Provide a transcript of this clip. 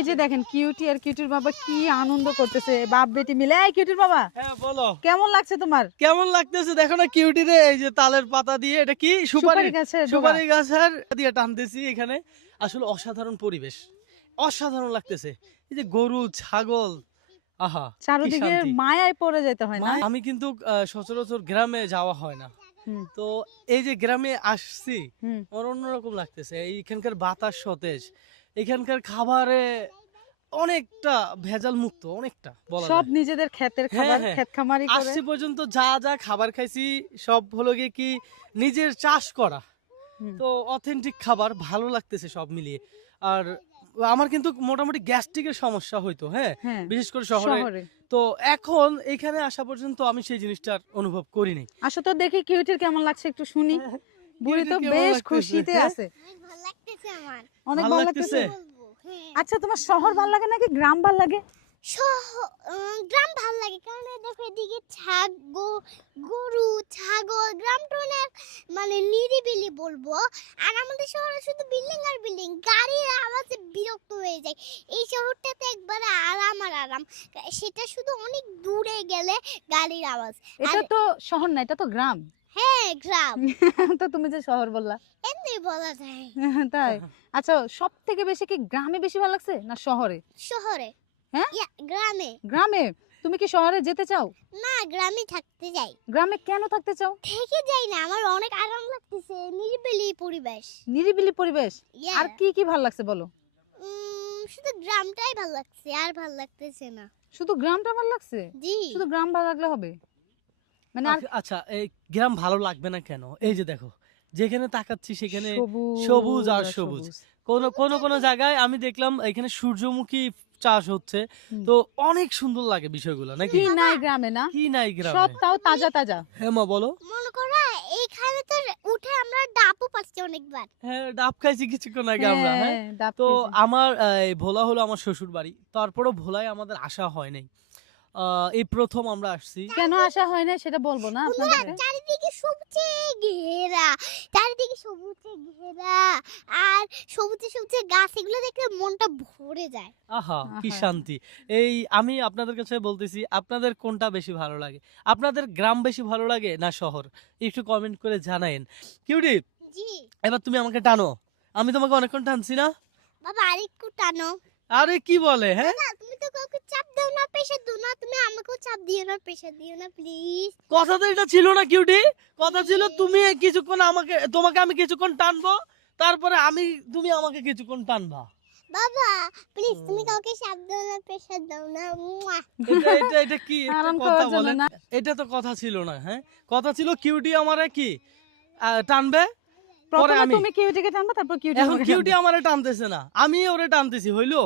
এই যে দেখেন কিউটি আর কিউটির বাবা কি আনন্দ করতেছে, বাপ বেটি মিলে। এই কিউটির বাবা, হ্যাঁ বলো কেমন লাগছে তোমার? কেমন লাগতেছে দেখো না কিউটি রে, এই যে তালের পাতা দিয়ে, এটা কি সুপারি গাছের ডগা। সুপারি গাছের দিয়ে টানতেছি এখানে। আসলে অসাধারণ পরিবেশ, অসাধারণ লাগতেছে। এই যে গরু ছাগল, আহা কি চারদিকে শান্তি। মায়ায় পড়ে যেতে হয় না? আমি কিন্তু সচরাচর গ্রামে যাওয়া হয় না, হুম, তো এই যে গ্রামে আসছি হুম। আমার অন্যরকম লাগতেছে। এইখানকার বাতাস সতেজ, এখানকার খাবারে অনেকটা ভেজাল মুক্ত, অনেকটা বলা সব যায়। নিজেদের ক্ষেতের হ্যাঁ, খাবার, হ্যাঁ। ক্ষেত খামারি করে। আসছি পর্যন্ত যা যা খাবার খাইছি সব হলো গিয়ে কি নিজের চাষ করা, হুম। তো অথেন্টিক খাবার, ভালো লাগতেছে সব মিলিয়ে। আর আমার কিন্তু মোটামুটি গ্যাস্ট্রিকের সমস্যা হইতো, হ্যাঁ, হ্যাঁ, বিশেষ করে শহরে। শহরে। তো এখন এখানে আসা পর্যন্ত আমি সেই জিনিসটার অনুভব করিনি। আসো তো দেখি কিউটির কেমন লাগছে একটু শুনি। বুড়ি তো কিউটির কেমন বেশ লাগতেছে? খুশিতে হ্যাঁ? আছে। অনেক ভালো লাগতেছে আমার। অনেক ভালো ভালো লাগতেছে? লাগতেছে। বলবো হ্যাঁ। আচ্ছা, তোমার শহর ভালো লাগে নাকি গ্রাম ভালো লাগে? গ্রাম ভালো লাগে কারণ এই দেখো এদিকে গরু ছাগল, গ্রামটা অনেক মানে নিরিবিলি বলবো। আর আমাদের শহরে শুধু বিল্ডিং আর বিল্ডিং, গাড়ির আওয়াজে বিরক্ত হয়ে যায়। এই শহরটাতে একবারে আরাম আর আরাম, সেটা শুধু অনেক দূরে গেলে গাড়ির আওয়াজ। এটা আর তো শহর না, এটা তো গ্রাম। হ্যাঁ গ্রাম তো তুমি যে শহর বললা। এমনি বলা যায়। তাই? আচ্ছা, সব থেকে বেশি কি গ্রামে বেশি ভালো লাগছে না শহরে? শহরে হ্যাঁ? গ্রামে গ্রামে। তুমি কি শহরে যেতে চাও? না, গ্রামে থাকতে যাই। গ্রামে কেন থাকতে চাও? থেকে যাই না, আমার অনেক আরাম লাগতেছে, নিরিবিলি পরিবেশ। নিরিবিলি পরিবেশ। Yeah. আর কি কি ভালো লাগছে বলো? শুধু গ্রামটাই ভালো লাগছে, আর ভালো লাগতেছে না। শুধু গ্রামটা ভালো লাগছে? জি শুধু গ্রাম ভালো লাগলে হবে? মানে আর আচ্ছা, এই গ্রাম ভালো লাগবে না কেন? এই যে দেখো, যেখানে তাকাচ্ছি সেখানে সবুজ সবুজ আর সবুজ। কোন কোন কোন জায়গায় আমি দেখলাম এখানে সূর্যমুখী চাষ হচ্ছে, হুম। তো অনেক সুন্দর লাগে বিষয়গুলো, নাকি? কি নাই গ্রামে না? কি নাই গ্রামে? সব তাও তাজা তাজা। হ্যাঁ মা বলো। মনে করো এইখানে তো উঠে আমরা ডাবও পাচ্ছি অনেকবার। হ্যাঁ, ডাব খাইছি কিছুক্ষণ আগে আমরা, হ্যাঁ। হ্যাঁ, ডাব তো খেয়েছি। আমার এই ভোলা হলো আমার শ্বশুর বাড়ি, তারপরও ভোলায় আমাদের আসা হয় নাই। এই প্রথম আমরা আসছি। কেন আসা হয় না সেটা বলবো না আপনাদেরকে? চারিদিকে সবুজে ঘেরা, চারিদিকে সবুজে ঘেরা, আর সবুজে সবুজে গাছ, এগুলো দেখলে মনটা ভরে যায়। আহা কি আহা। শান্তি। এই আমি আপনাদের কাছে বলতেছি, আপনাদের কোনটা বেশি ভালো লাগে? আপনাদের গ্রাম বেশি ভালো লাগে না শহর? একটু কমেন্ট করে জানায়েন। কিউটি, জি এবার তুমি আমাকে টানো, আমি তোমাকে অনেকক্ষণ টানছি না? বাবা, আরেকটু টানো। আরে কি বলে, হ্যাঁ? না, তুমি তো কাউকে চাপ দাও না, প্রেশার দাও না, তুমি আমাকেও চাপ দিও না, প্রেশার দিও না প্লিজ। কথা তো এটা ছিল না কিউটি, কথা ছিল তুমি কিছুক্ষণ আমাকে, তোমাকে আমি কিছুক্ষণ টানবো, তারপরে তুমি আমাকে কিছুক্ষণ টানবা। বাবা প্লিজ, তুমি কাউকে চাপ দাও না, প্রেশার দাও না। মুয়া। এটা কি একটা আরাম কথা করার জন্য বলেন? না? এটা তো কথা ছিল না, হ্যাঁ? কথা ছিল কিউটি আমারে কি টানবে, পরে প্রথমে আমি। তুমি কিউটিকে টানবা, তারপর কিউটি এখন আমাকে কিউটি টানবে। আমারে টানতেছে না, আমি ওরে টানতেছি, হইলো?